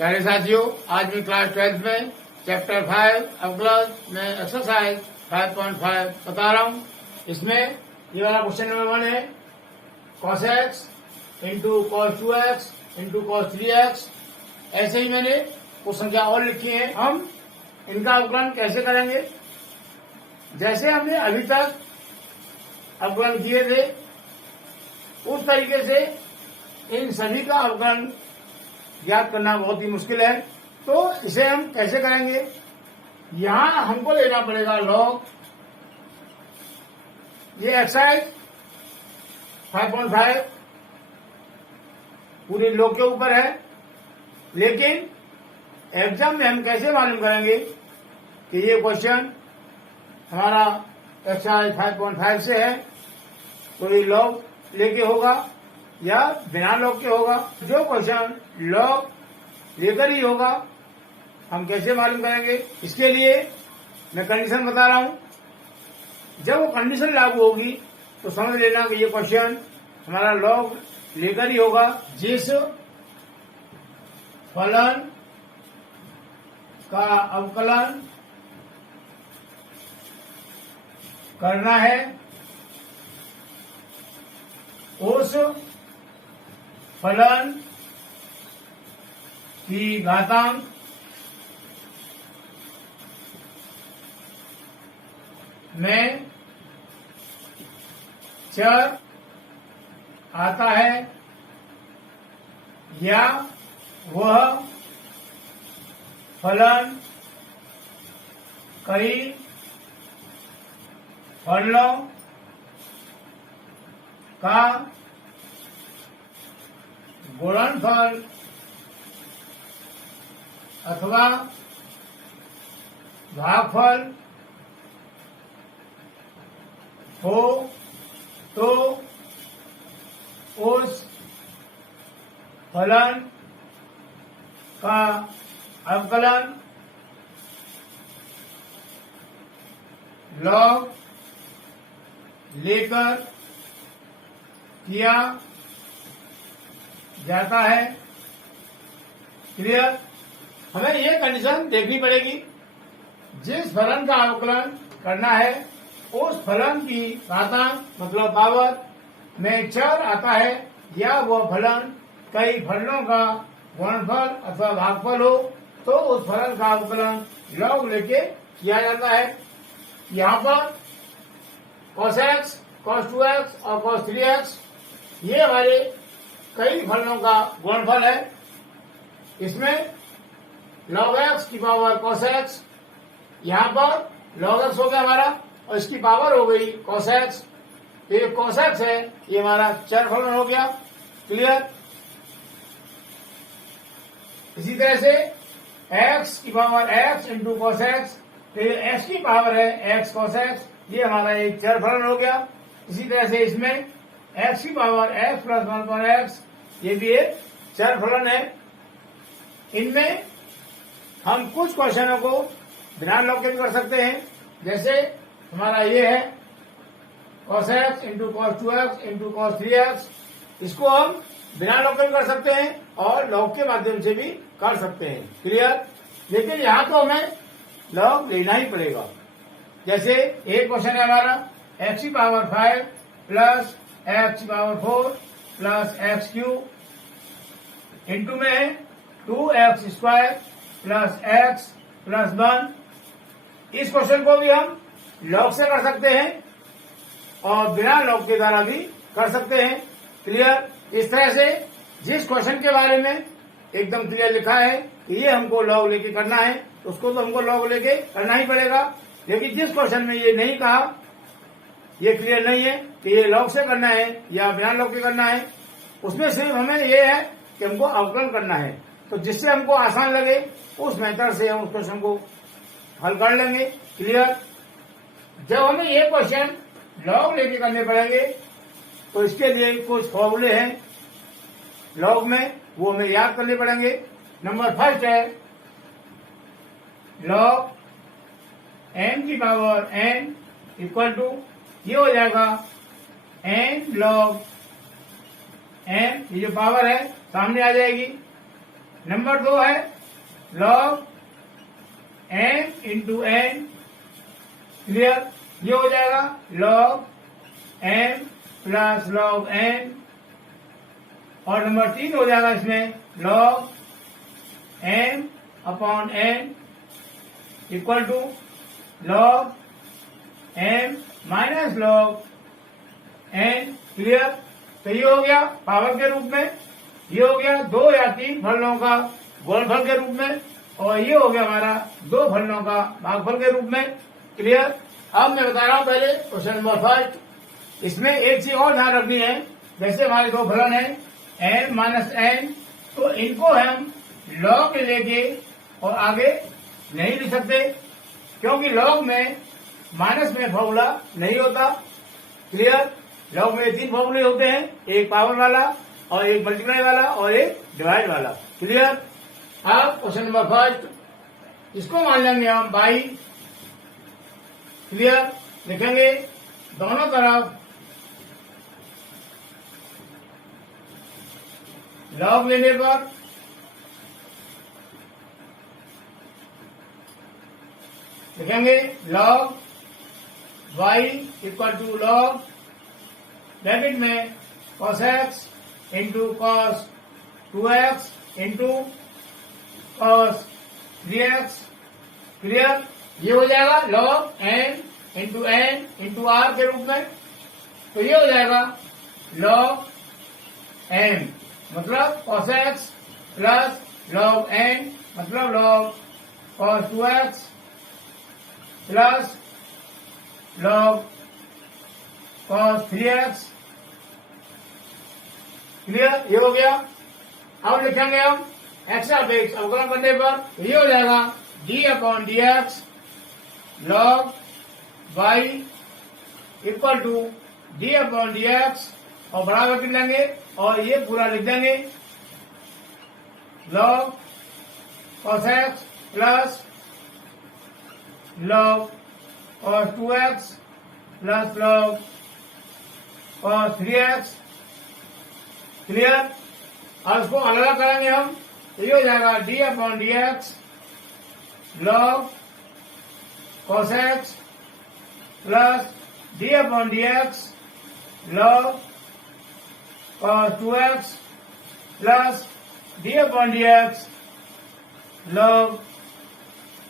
प्यारे साथियों, आज मैं क्लास 12 में चैप्टर 5 अवकलन में एक्सरसाइज 5.5 बता रहा हूँ। इसमें ये वाला क्वेश्चन नंबर 1 है cos x into cos 2x into cos 3x। ऐसे ही मैंने कुछ संख्या और लिखी है। हम इनका अवकलन कैसे करेंगे? जैसे हमने अभी तक अवकलन किए थे उस तरीके से इन सभी का अवकलन ज्ञात करना बहुत ही मुश्किल है। तो इसे हम कैसे करेंगे? यहां हमको लेना पड़ेगा लॉग। ये एक्सरसाइज 5.5 पूरे लॉग के ऊपर है, लेकिन एग्जाम में हम कैसे मालूम करेंगे कि ये क्वेश्चन हमारा एक्सरसाइज 5.5 से है? तो ये लॉग लेके होगा या बिना लॉग के होगा। जो क्वेश्चन लॉग लेकर ही होगा हम कैसे मालूम करेंगे? इसके लिए मैं कंडीशन बता रहा हूं। जब वो कंडीशन लागू होगी तो समझ लेना कि ये क्वेश्चन हमारा लॉग लेकर ही होगा। जिस फलन का अवकलन करना है उस फलन की घातांक में चर आता है या वह फलन कई फलनों का गुणनफल अथवा भागफल हो तो उस फलन का अवकलन लॉग लेकर किया जाता है। क्लियर? हमें ये कंडीशन देखनी पड़ेगी। जिस फलन का अवकलन करना है उस फलन की घातांक मतलब पावर में चर आता है या वह फलन कई फलनों का गुणनफल अथवा भागफल हो तो उस फलन का अवकलन लॉग लेके किया जाता है। यहाँ पर cos x, cos 2x और cos 3x ये हमारे कई फलनों का गुणनफल है। इसमें log x की पावर cos x, यहाँ पर log x हो गया हमारा और इसकी पावर हो गई cos x। तो ये cos x है, ये हमारा चर फलन हो गया। क्लियर? इसी तरह से x की power x into cos x, तो ये x की पावर है x cos x, ये हमारा एक चर फलन हो गया। इसी तरह से इसमें x की पावर x प्लस 1 पर x, ये भी एक चर फलन है। इनमें हम कुछ क्वेश्चनों को बिना लॉग के भी कर सकते हैं। जैसे हमारा ये है cos x into cos 2x into cos 3x, इसको हम बिना लॉग के भी कर सकते हैं और लॉग के माध्यम से भी कर सकते हैं। क्लियर? लेकिन यहाँ तो हमें लॉग लेना ही पड़ेगा। जैसे एक क्वेश्चन है हमारा x की पावर 5 प्लस x की power 4 plus x cube into में है 2x square plus x plus 1। इस क्वेश्चन को भी हम लॉग से कर सकते हैं और बिना लॉग के द्वारा भी कर सकते हैं। क्लियर? इस तरह से जिस क्वेश्चन के बारे में एकदम क्लियर लिखा है कि ये हमको लॉग लेके करना है, उसको तो हमको लॉग लेके करना ही पड़ेगा। लेकिन जिस क्वेश्चन में ये नहीं कहा, ये क्लियर नहीं है कि ये लॉग से करना है या बिना लॉग के करना है, उसमें सिर्फ हमें ये है कि हमको अवकलन करना है। तो जिससे हमको आसान लगे उस मेथड से हम उस क्वेश्चन को हल कर लेंगे। क्लियर? जब हमें ये क्वेश्चन लॉग लेके करने पड़ेंगे तो इसके लिए कुछ फॉर्मूले हैं लॉग में, वो हमें याद करने पड़ेंगे। नंबर फर्स्ट है लॉग n की पावर n इक्वल टू, ये हो जाएगा n log n, ये जो पावर है सामने आ जाएगी, नंबर 2 है log m into n, clear. ये हो जाएगा log m plus log n, और नंबर 3 हो जाएगा इसमें log m upon n equal to log m minus log n, clear. तो ये हो गया पावर के रूप में, ये हो गया 2 या 3 फलनों का गुणनफल के रूप में, और ये हो गया हमारा 2 फलनों का भागफल के रूप में, क्लियर। अब मैं बता रहा हूं पहले क्वेश्चन नंबर फर्स्ट। इसमें एक चीज और ध्यान रखनी है, जैसे हमारे 2 फलन है m माइनस n, तो इनको हम लॉग में लेके और आगे नहीं लिख सकते, क्योंकि लॉग में माइनस में फॉर्मूला नहीं होता, क्लियर। लॉग में 3 फॉर्मूले होते हैं, एक पावर वाला और एक मल्टीप्लाई वाला और एक डिवाइड वाला, क्लियर। अब क्वेश्चन नंबर फर्स्ट, इसको मान लेंगे हम बाई, क्लियर। लिखेंगे दोनों तरफ लॉग लेने पर लिखेंगे log y equal to log bracket में cos x into cos 2x into cos 3x, clear. ये हो जाएगा log n into n into r के रूप में, तो ये हो जाएगा log m मतलब cos x plus log n मतलब log cos 2x plus log cos 3x, clear. ये हो गया। अब लिखेंगे हम एक्स अपेक्ष अवकलन करने पर ये हो जाएगा d upon d x log y equal to d upon d x, और बड़ा ब्रैकेट लेंगे और ये पूरा लिख देंगे log cos x plus log cos 2x plus log cos 3x, clear. और इसको अलग अलग करेंगे हम, तो ये हो जाएगा d upon d x log cos x plus d upon d x log cos 2x plus d upon d x log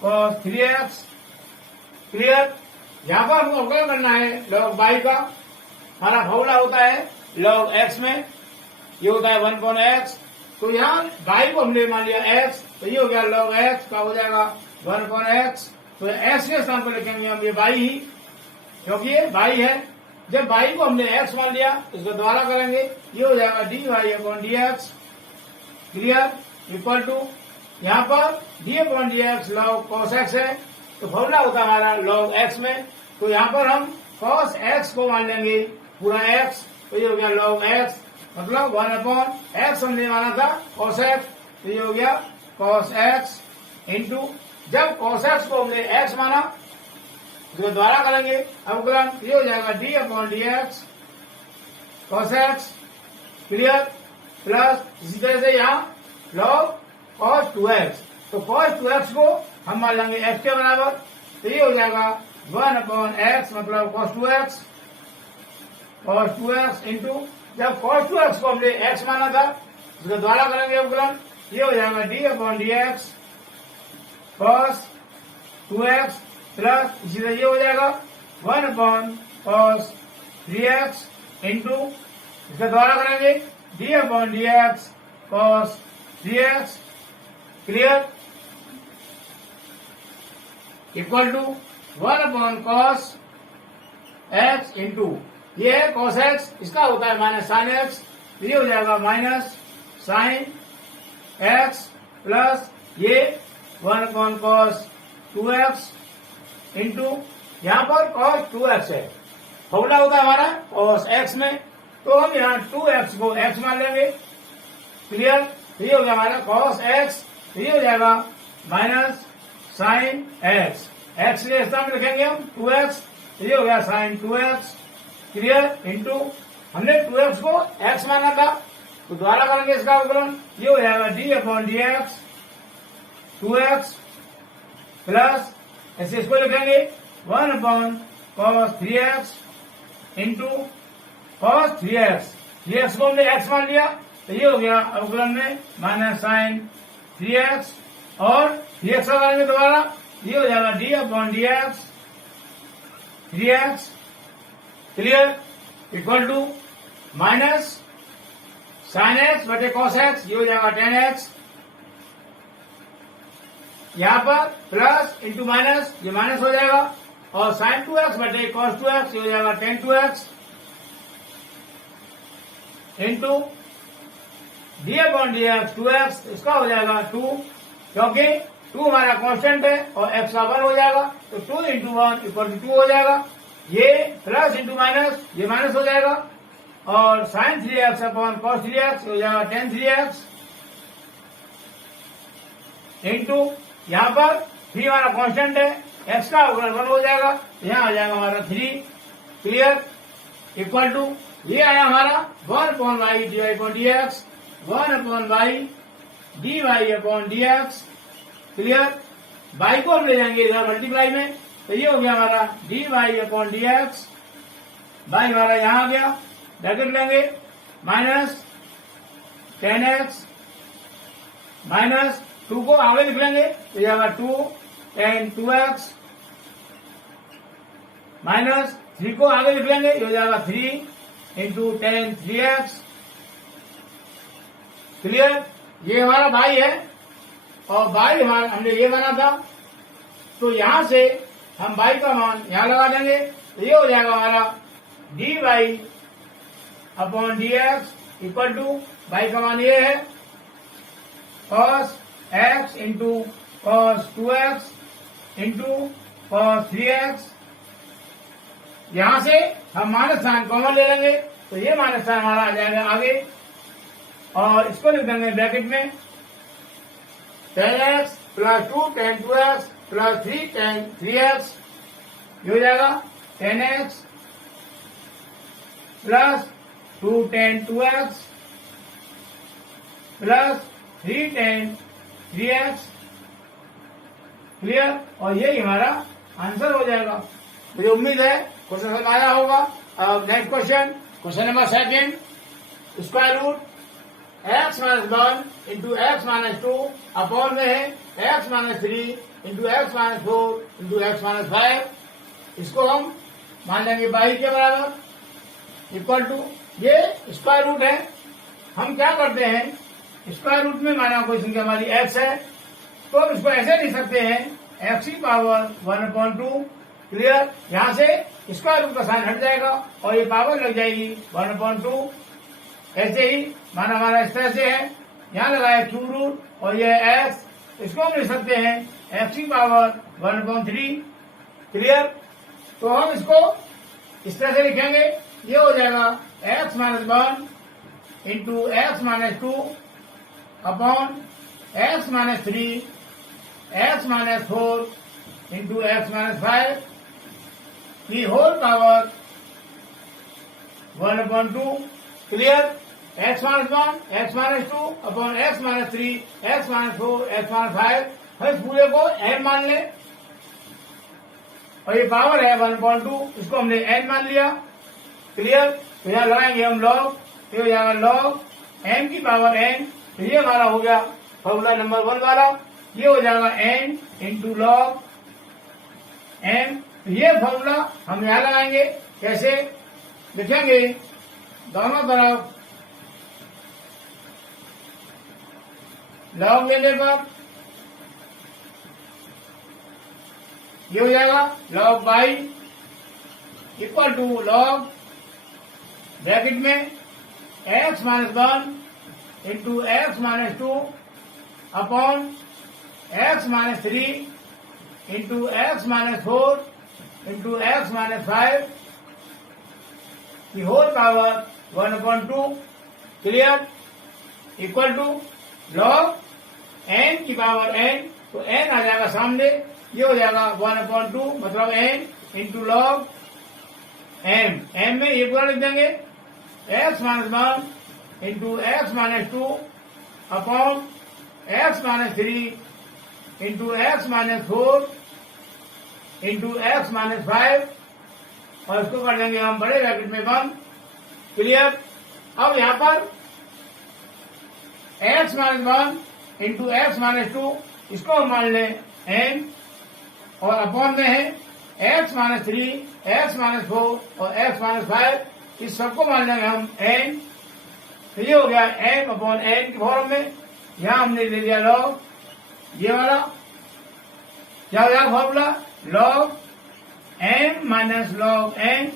cos 3x, clear. यहाँ पर हमको अवकलन करना है log y का, हमारा फॉर्मूला होता है log x में, ये होता है 1/x, तो यहाँ y को हमने मान लिया x, तो ये हो गया log x का हो जाएगा 1/x, तो x के स्थान पर लिखेंगे हम ये y ही, क्योंकि ये y है। जब y को हमने x मान लिया, इसको द्वारा करेंगे, ये हो जाएगा dy upon d x, clear, equal to यहाँ पर d upon d x log cos x है, तो फॉर्मूला होता है हमारा log x में, तो यहाँ पर हम cos x को मान लेंगे पूरा x, तो ये हो गया log x मतलब 1/x हमने माना था cos x, तो ये हो गया cos x इंटू, जब cos x को हमने x माना तो द्वारा करेंगे अवकलन, ये हो जाएगा d upon d x cos x, clear, plus इसी तरह से यहाँ log cos 2x, तो cos 2x को हम मान लेंगे x के बराबर, तो ये हो जाएगा 1/x मतलब cos 2x इंटू, जब cos 2x को हमने x माना था उसको द्वारा करेंगे अवकलन, ये हो जाएगा d upon d x cos 2x plus इसी तरह ये हो जाएगा 1/cos 3x इंटू, इसका द्वारा करेंगे d upon d x cos 3x, clear, equal to 1/cos x into, ये है cos x, इसका होता है माइनस साइन x, ये हो जाएगा माइनस साइन x प्लस ये 1/cos 2x इंटू, यहाँ पर cos 2x है, फॉर्मूला होता है हमारा cos x में, तो हम यहाँ 2x को x मान लेंगे, क्लियर। ये हो गया हमारा cos x, ये हो जाएगा माइनस साइन x, x के स्थान में लिखेंगे हम 2x, ये हो गया साइन 2x, क्लियर, इंटू हमने 2x को x माना था, तो दोबारा करेंगे इसका अवकलन, ये हो जाएगा d upon d x 2x plus ऐसे इसको लिखेंगे 1 upon cos 3x into cos 3x। 3x को हमने x मान लिया तो ये हो गया अवकलन में माइनस साइन 3x और 3x का करेंगे दोबारा, ये हो जाएगा d upon d x 3x clear equal to minus sine x बटे कॉस x, ये हो जाएगा 10x, यहां पर प्लस इंटू माइनस, ये माइनस हो जाएगा और साइन 2x बटे कॉस 2x, ये हो जाएगा 10 2x into D upon d x 2x, इसका हो जाएगा 2, क्योंकि 2 हमारा कांस्टेंट है और x का 1 हो जाएगा तो 2 इंटू 1 इक्वल टू 2 हो जाएगा। ये प्लस इंटू माइनस, ये माइनस हो जाएगा और sign 3x upon cos 3x हो जाएगा 10 3x इंटू यहां पर 3 हमारा कांस्टेंट है, x का अवकलन 1 हो जाएगा, यहां आ जाएगा हमारा 3 क्लियर इक्वल टू ये आया हमारा 1 upon y d y upon d x 1 upon y d y upon d x clear. Y को हम ले जाएंगे इधर मल्टीप्लाई में तो ये हो गया हमारा d y upon d x, y हमारा यहां आ गया, ब्रैकेट लेंगे माइनस 10x माइनस 2 को आगे लिख लेंगे तो यह 2 10 2x माइनस 3 को आगे लिख लेंगे, ये हो जाएगा 3 इंटू 10 3x क्लियर। ये हमारा भाई है और भाई हमारा हमने ये बना था तो यहां से हम भाई का मान यहां लगा देंगे तो ये हो जाएगा हमारा d y upon d x equal to भाई का मान ये है cos x into cos 2x into cos 3x। यहां से हम माइनस साइन कॉमन ले लेंगे तो ये माइनस साइन हमारा आ जाएगा आगे और इसको लिख देंगे ब्रैकेट में 10x plus 2 10 2x plus 3 10 3x, ये हो जाएगा 10x plus 2 10 2x plus 3 10 3x clear और यही हमारा आंसर हो जाएगा। मुझे उम्मीद है क्वेश्चन समझ आया होगा। अब next question number 2 square root x minus 1 into x minus 2 upon में है x minus 3 into x minus 4 into x minus 5, इसको हम मान लेंगे बाई के बराबर इक्वल टू ये स्क्वायर रूट है। हम क्या करते हैं स्क्वायर रूट में माना कोई संख्या हमारी x है तो हम इसको ऐसे लिख सकते हैं x की पावर 1/2 क्लियर। यहां से स्क्वायर रूट का साइन हट जाएगा और ये पावर लग जाएगी 1/2। ऐसे ही माना हमारा इस तरह से है, यहां लगाया क्यूब रूट और ये x, इसको हम लिख सकते हैं x की पावर 1/3 क्लियर। तो हम इसको इस तरह से लिखेंगे, ये हो जाएगा x minus 1 into x minus 2 upon x minus 3 x minus 4 into x minus 5 की whole power 1/2 clear. x minus 1 x minus 2 upon x minus 3 x minus 4 x minus 5, हम इस पूरे को n मान लें और ये पावर है 1/2, इसको हमने n मान लिया क्लियर। तो यहां लगाएंगे हम लॉग, ये हो जाएगा लॉग n की पावर n, तो ये हमारा हो गया फॉर्मूला नंबर 1 वाला, ये हो जाएगा n इंटू लॉग n। ये फॉर्मूला हम यहां लगाएंगे, कैसे लिखेंगे दोनों तरफ लॉग लेने पर ये हो जाएगा log y equal to log bracket में x minus 1 into x minus 2 upon x minus 3 into x minus 4 into x minus 5 की whole power 1/2 clear equal to log n की पावर n, तो n आ जाएगा सामने, ये हो जाएगा 1/2 मतलब n into log m। m में ये पूरा लिख देंगे x minus 1 into x minus 2 upon x minus 3 into x minus 4 into x minus 5 और इसको कर देंगे हम बड़े ब्रैकेट में 1। क्लियर। अब यहां पर x minus 1 into x minus 2 इसको हम मान लें n और अपॉन में है एक्स माइनस 3 एक्स माइनस 4 और एक्स माइनस 5 इस सबको मान लेंगे हम n। तो ये हो गया m अपॉन n की फॉर्म में। यहां हमने ले लिया लॉग ये वाला क्या हो गया formula log m minus log n।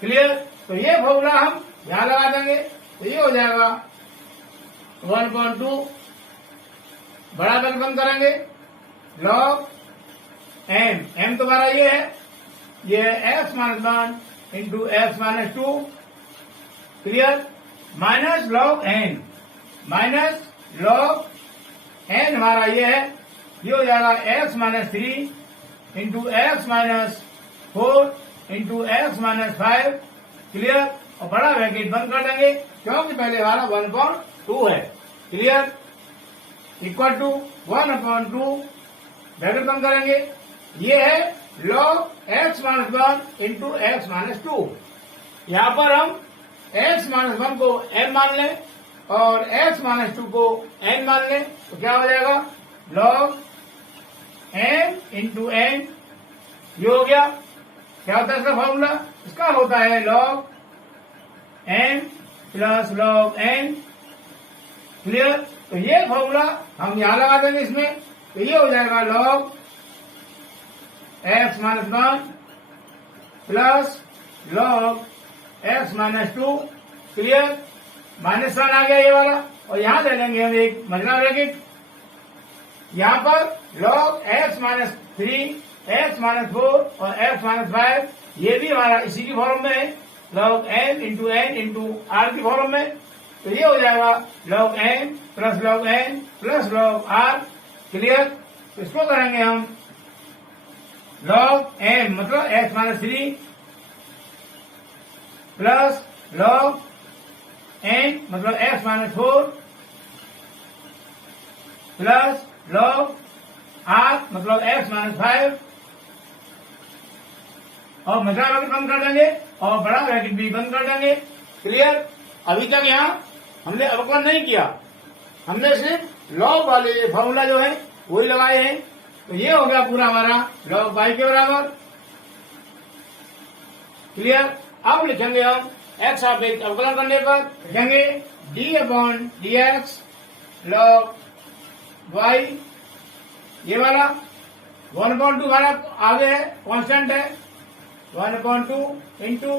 Clear. तो ये फॉर्मूला हम यहां लगा देंगे तो ये हो जाएगा 1.2 बड़ा बल बंद करेंगे लॉग m तुम्हारा ये है x minus 1 into x minus 2। Clear. Minus log n हमारा ये हो जाएगा x minus 3 into x minus 4 into x minus 5। Clear. और बड़ा ब्रैकेट बंद कर देंगे क्योंकि पहले वाला 1.2 है। क्लियर। इक्वल टू 1/2 ब्रैकेट बंद करेंगे ये है log x minus 1 into x minus 2। यहां पर हम एक्स माइनस 1 को m मान लें और एक्स माइनस 2 को n मान लें तो क्या हो जाएगा लॉग m इंटू n। ये हो गया। क्या होता है इसका फॉर्मूला इसका होता है log m plus log n। Clear. तो ये फॉर्मूला हम यहां लगा देंगे इसमें तो ये हो जाएगा log x minus 1 plus log x minus 2। Clear. Minus sign आ गया ये वाला और यहां ले लेंगे हम एक मजला ब्रैकेट। यहां पर log x minus 3 x minus 4 और एक्स माइनस 5 ये भी हमारा इसी की फॉर्म में है log m into n into r की फॉर्म में। तो ये हो जाएगा log m plus log n plus log r। Clear. तो इसको करेंगे हम लॉग m मतलब x minus 3 plus log n मतलब x minus 4 plus log r मतलब x माइनस 5 और मजा ब्रैकेट बंद कर देंगे और बड़ा ब्रैकेट भी बंद कर देंगे। क्लियर। अभी तक यहाँ हमने अवकलन नहीं किया हमने सिर्फ लॉग वाले फॉर्मूला जो है वही लगाए हैं। तो ये हो गया पूरा हमारा लॉग बाई के बराबर। क्लियर। अब लिखेंगे हम एक्स सापेक्ष अवकलन करने पर लिखेंगे d upon d x log y ये वाला 1/2 हमारा आगे है कांस्टेंट है 1/2 into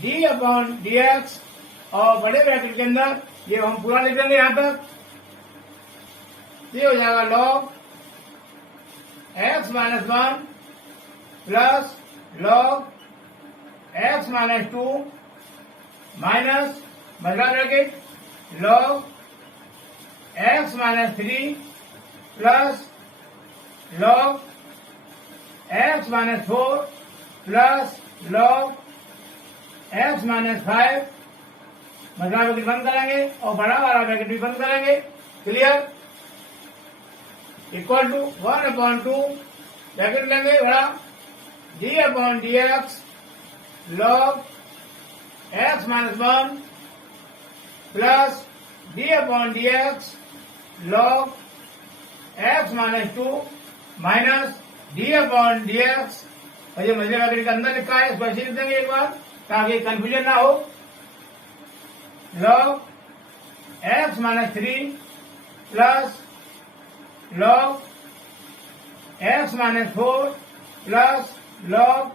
D upon d x और बड़े ब्रैकेट के अंदर ये हम पूरा लिख देंगे यहां तक। ये हो जाएगा log x minus 1 plus log x minus 2 minus मजला bracket log x minus 3 plus log x minus 4 plus log x minus 5 मजला ब्रैकेट बंद करेंगे और बड़ा वाला ब्रैकेट भी बंद करेंगे। क्लियर। इक्वल टू 1/2 ब्रैकेट लेंगे बड़ा d upon d x log x minus 1 plus d upon d x log x minus 2 minus d upon d x और ये मजले ब्रैकेट के अंदर लिखा है इसको ऐसे लिख देंगे एक बार ताकि कंफ्यूजन ना हो। Log x minus 3 plus log x minus 4 plus log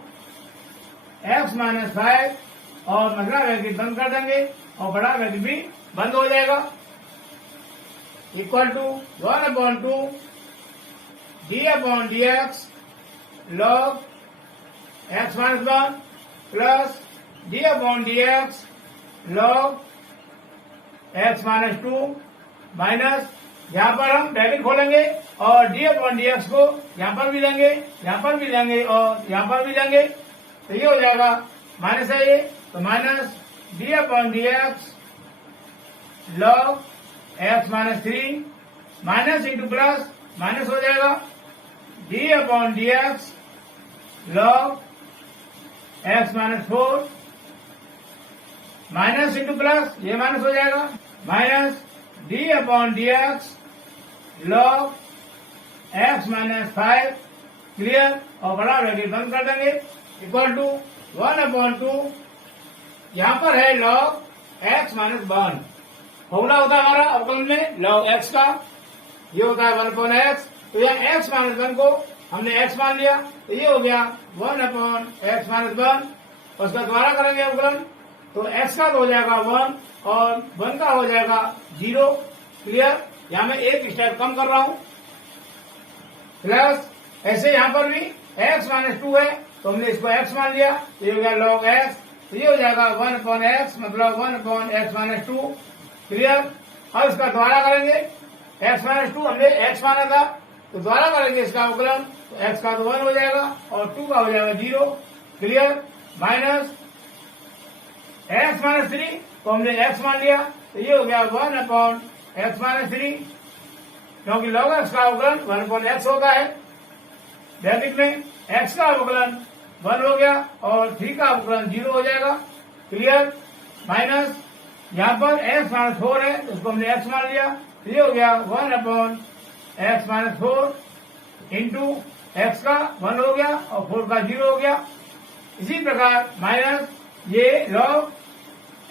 x minus 5 और मजला ब्रैकेट बंद कर देंगे और बड़ा ब्रैकेट भी बंद हो जाएगा। Equal to 1/2 d upon d x log x minus 1 plus d upon d x log x minus 2 minus यहाँ पर हम ब्रैकेट खोलेंगे और d अपॉन डी एक्स को यहाँ पर भी लेंगे यहाँ पर भी लेंगे और यहाँ पर भी लेंगे तो ये हो जाएगा माइनस है ये तो minus d upon d x log x minus 3 minus into plus minus हो जाएगा d upon d x log x minus 4 minus into plus ये माइनस हो जाएगा minus D upon d x log x minus 5 clear और बड़ा bracket बंद कर देंगे इक्वल टू 1/2 यहाँ पर है लॉग एक्स माइनस 1 फॉर्मूला होता है हमारा अवकलन में लॉग एक्स का ये होता है 1/x तो यहाँ एक्स माइनस 1 को हमने एक्स मान लिया तो ये हो गया 1/x माइनस 1 उसका द्वारा करेंगे अवकलन तो एक्स का तो हो जाएगा 1 और 1 का हो जाएगा 0 क्लियर यहाँ मैं एक स्टेप कम कर रहा हूँ प्लस ऐसे यहाँ पर भी x माइनस 2 है तो हमने इसको x मान लिया ये हो गया log x तो ये हो जाएगा 1/x मतलब 1/x माइनस 2 क्लियर अब इसका द्वारा करेंगे x माइनस 2 हमने x माना था तो द्वारा करेंगे इसका अवकलन तो x का तो 1 हो जाएगा और 2 का हो जाएगा 0 क्लियर माइनस x माइनस 3 तो हमने x मान लिया तो ये हो गया 1/x माइनस 3 क्योंकि log x का अवकलन 1/x होता है ब्रैकेट में x का अवकलन 1 हो गया और 3 का अवकलन 0 हो जाएगा क्लियर माइनस यहाँ पर x माइनस 4 है तो उसको हमने x मान लिया तो ये हो गया 1/x माइनस 4 इंटू एक्स का 1 हो गया और 4 का 0 हो गया इसी प्रकार माइनस ये log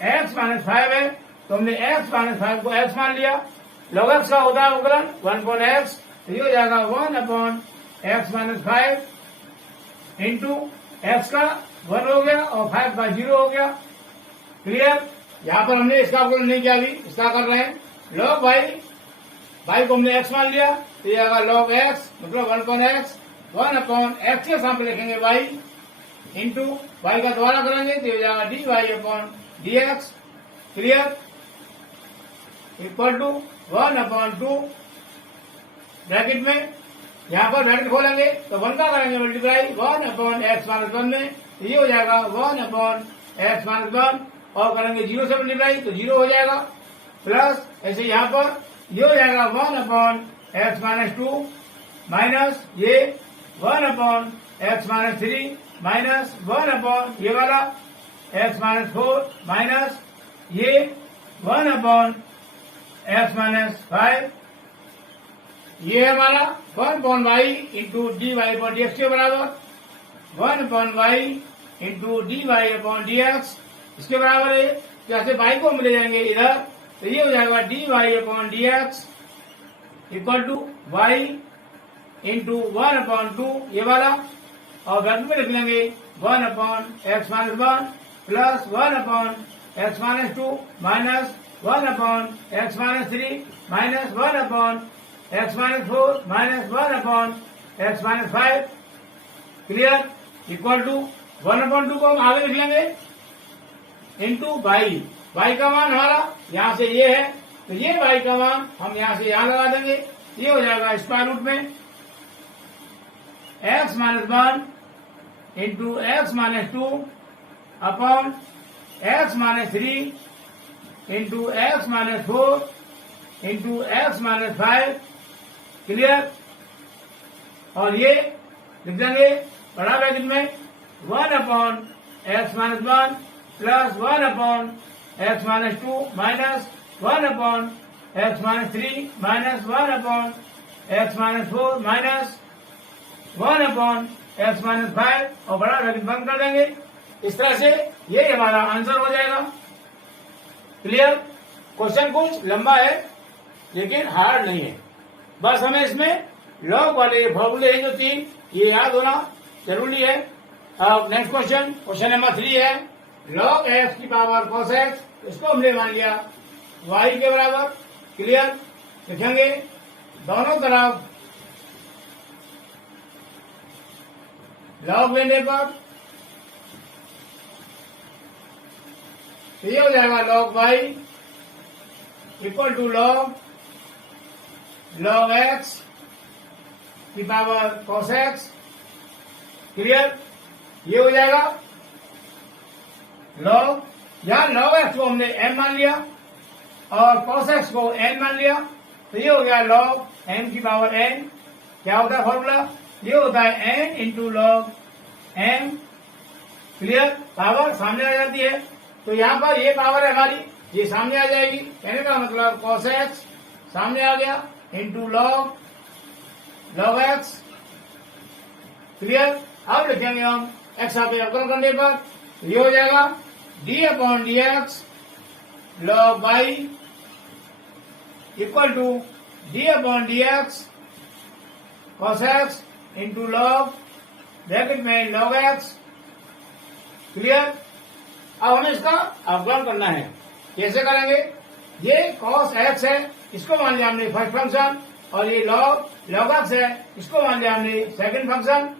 x माइनस 5 है तो हमने x माइनस 5 को x मान लिया log x का होता है अवकलन 1/x तो ये हो जाएगा 1/x माइनस 5 इंटू एक्स का 1 हो गया और 5 का 0 हो गया क्लियर यहाँ पर हमने इसका अवकलन नहीं किया अभी इसका कर रहे हैं log y को हमने x मान लिया तो ये आएगा log x मतलब 1/x 1/x के सामने लिखेंगे y इंटू y का द्वारा करेंगे तो ये हो जाएगा dy/dx clear equal to 1/2 bracket में यहाँ पर ब्रैकेट खोलेंगे तो 1 का करेंगे मल्टीप्लाई 1/x माइनस 1 में तो ये हो जाएगा 1/x माइनस 1 और करेंगे 0 से मल्टीप्लाई तो 0 हो जाएगा प्लस ऐसे यहाँ पर ये हो जाएगा 1/x माइनस 2 माइनस ये 1/x माइनस 3 माइनस 1/ ये वाला x माइनस 4 माइनस ये 1/x माइनस 5 ये है हमारा 1/y into d y upon d x के बराबर 1/y into d y upon d x इसके बराबर है जैसे y को हम ले जाएंगे इधर तो ये हो जाएगा d y upon d x equal to y into 1/2 ये वाला और ब्रैकेट में लिख लेंगे 1/x minus 1 plus 1/x minus 2 minus 1/x minus 3 minus 1/x minus 4 minus 1/x minus 5 clear equal to 1/2 को हम आगे लिख लेंगे इंटू y का मान हमारा यहाँ से ये है तो ये y का मान हम यहाँ से यहाँ लगा देंगे ये हो जाएगा स्क्वायर रूट में x minus 1 into x minus 2 upon x minus 3 into x minus 4 into x minus 5 clear और ये लिख देंगे बड़ा ब्रैकेट में 1/x minus 1 plus 1/x minus 2 minus 1/x minus 3 minus 1/x minus 4 minus 1/x minus 5 और बड़ा bracket बंद कर देंगे इस तरह से ये हमारा आंसर हो जाएगा क्लियर क्वेश्चन कुछ लंबा है लेकिन हार्ड नहीं है बस हमें इसमें लॉग वाले फॉर्मूले हैं जो 3 ये याद होना जरूरी है अब नेक्स्ट क्वेश्चन नंबर 3 है log x की पावर cos x इसको हमने मान लिया y के बराबर क्लियर लिखेंगे दोनों तरफ log लेने पर तो ये हो जाएगा log y equal to log x की पावर cos x क्लियर ये हो जाएगा log यहाँ log x को हमने m मान लिया और cos x को n मान लिया, तो ये हो गया log m की पावर n। क्या होता है फॉर्मूला? ये होता है n into log m। Clear? Power सामने आ जाती है, तो यहाँ पर ये पावर है हमारी, ये सामने आ जाएगी। कहने का मतलब cos x सामने आ गया इंटू log x। क्लियर? अब लिखेंगे हम x आगे अवकलन करने पर, ये हो जाएगा d upon d x log y equal to d upon d x cos x into log bracket में log x। क्लियर? अब हमें इसका अवकलन करना है। कैसे करेंगे? ये cos x है, इसको मान लिया हमने फर्स्ट फंक्शन, और ये log x है, इसको मान लिया हमने सेकंड फंक्शन।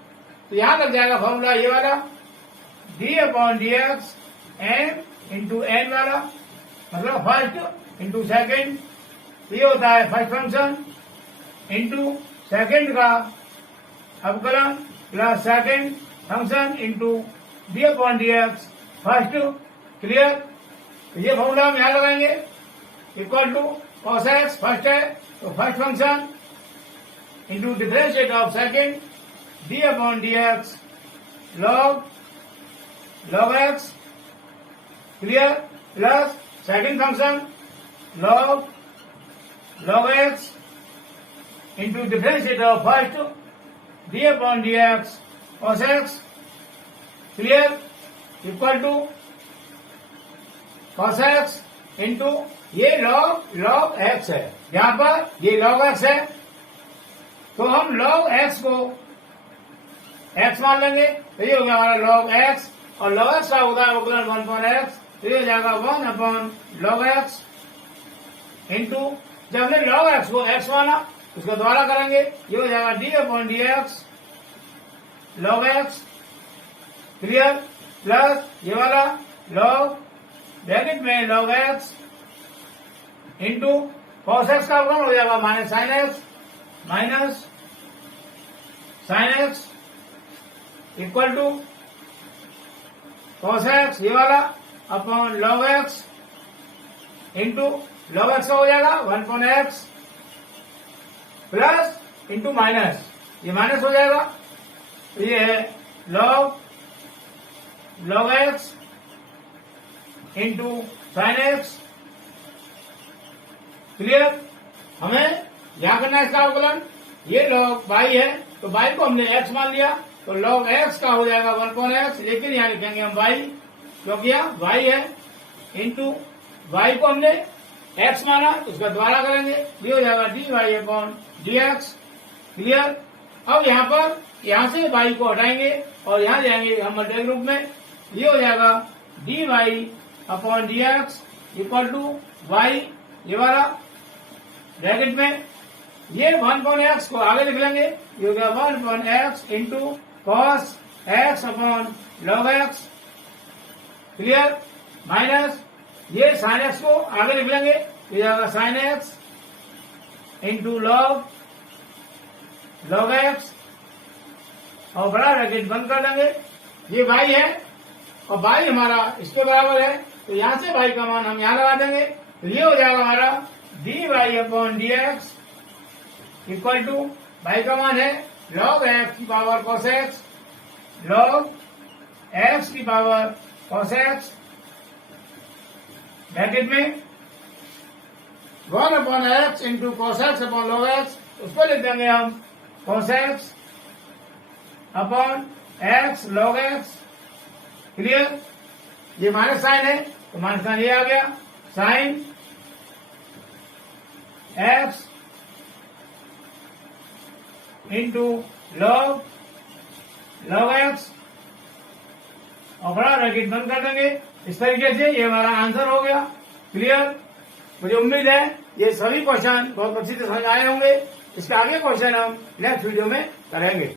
तो यहां लग जाएगा फॉर्मूला ये वाला d upon d x m into n वाला, मतलब फर्स्ट इंटू सेकेंड। ये होता है फर्स्ट फंक्शन इंटू सेकेंड का अवकलन plus second function into d upon d x first. Clear? तो ये फॉर्मूला हम यहां लगाएंगे, equal to cos x first है तो first function into differentiate of second d upon d x log x। Clear? Plus second function log x into differentiate of first d upon d x cos x। Clear? Equal to cos x into ये log x है, यहाँ पर ये log x है, तो हम log x को x मान लेंगे, तो ये हो गया हमारा log x, और log x का होता है अवकलन 1 अपॉन x, तो ये हो जाएगा 1 अपॉन log x इंटू, जब हमने log x को x माना उसको द्वारा करेंगे, ये हो जाएगा d upon d x log x। Clear? Plus ये वाला log ब्रैकेट में log x into cos x का अवकलन हो जाएगा minus sine x equal to cos x ये वाला upon log x into log x का हो जाएगा 1 upon x plus into minus, ये माइनस हो जाएगा, तो ये है log x into sine x. Clear? हमें यहां करना है इसका अवकलन, ये log y है तो y को हमने x मान लिया, तो log x का हो जाएगा 1 अपॉन x, लेकिन यहां लिखेंगे हम y क्योंकि यहाँ y है, इंटू y को हमने x माना तो उसका द्वारा करेंगे, ये हो जाएगा dy upon d x. Clear? अब यहाँ से y को हटाएंगे और यहाँ जाएंगे हम मल्टीप्लाई ग्रुप में, ये हो जाएगा dy upon d x equal to y ये वाला ब्रैकेट में, ये 1 अपॉन एक्स को आगे लिख लेंगे, ये हो गया 1 upon x into cos x upon log x। Clear? Minus ये साइन एक्स को आगे लिख लेंगे, ये जाएगा sine x into log x, और बड़ा ब्रैकेट बंद कर देंगे। ये y है और y हमारा इसके बराबर है, तो यहां से y का मान हम यहां लगा देंगे, तो ये हो जाएगा हमारा dy upon d x equal to y का मान है log x की power cos x log x की पावर cos x ब्रैकेट में 1 upon x into cos x upon log x, उसको लिख देंगे हम cos x upon x log x। Clear? ये माइनस साइन है तो माइनस साइन ये आ गया, sine x into log x, और बड़ा ब्रैकेट बंद कर देंगे। इस तरीके से ये हमारा आंसर हो गया। क्लियर? मुझे उम्मीद है ये सभी क्वेश्चन बहुत अच्छी से समझ आए होंगे। इसके आगे क्वेश्चन हम नेक्स्ट वीडियो में करेंगे।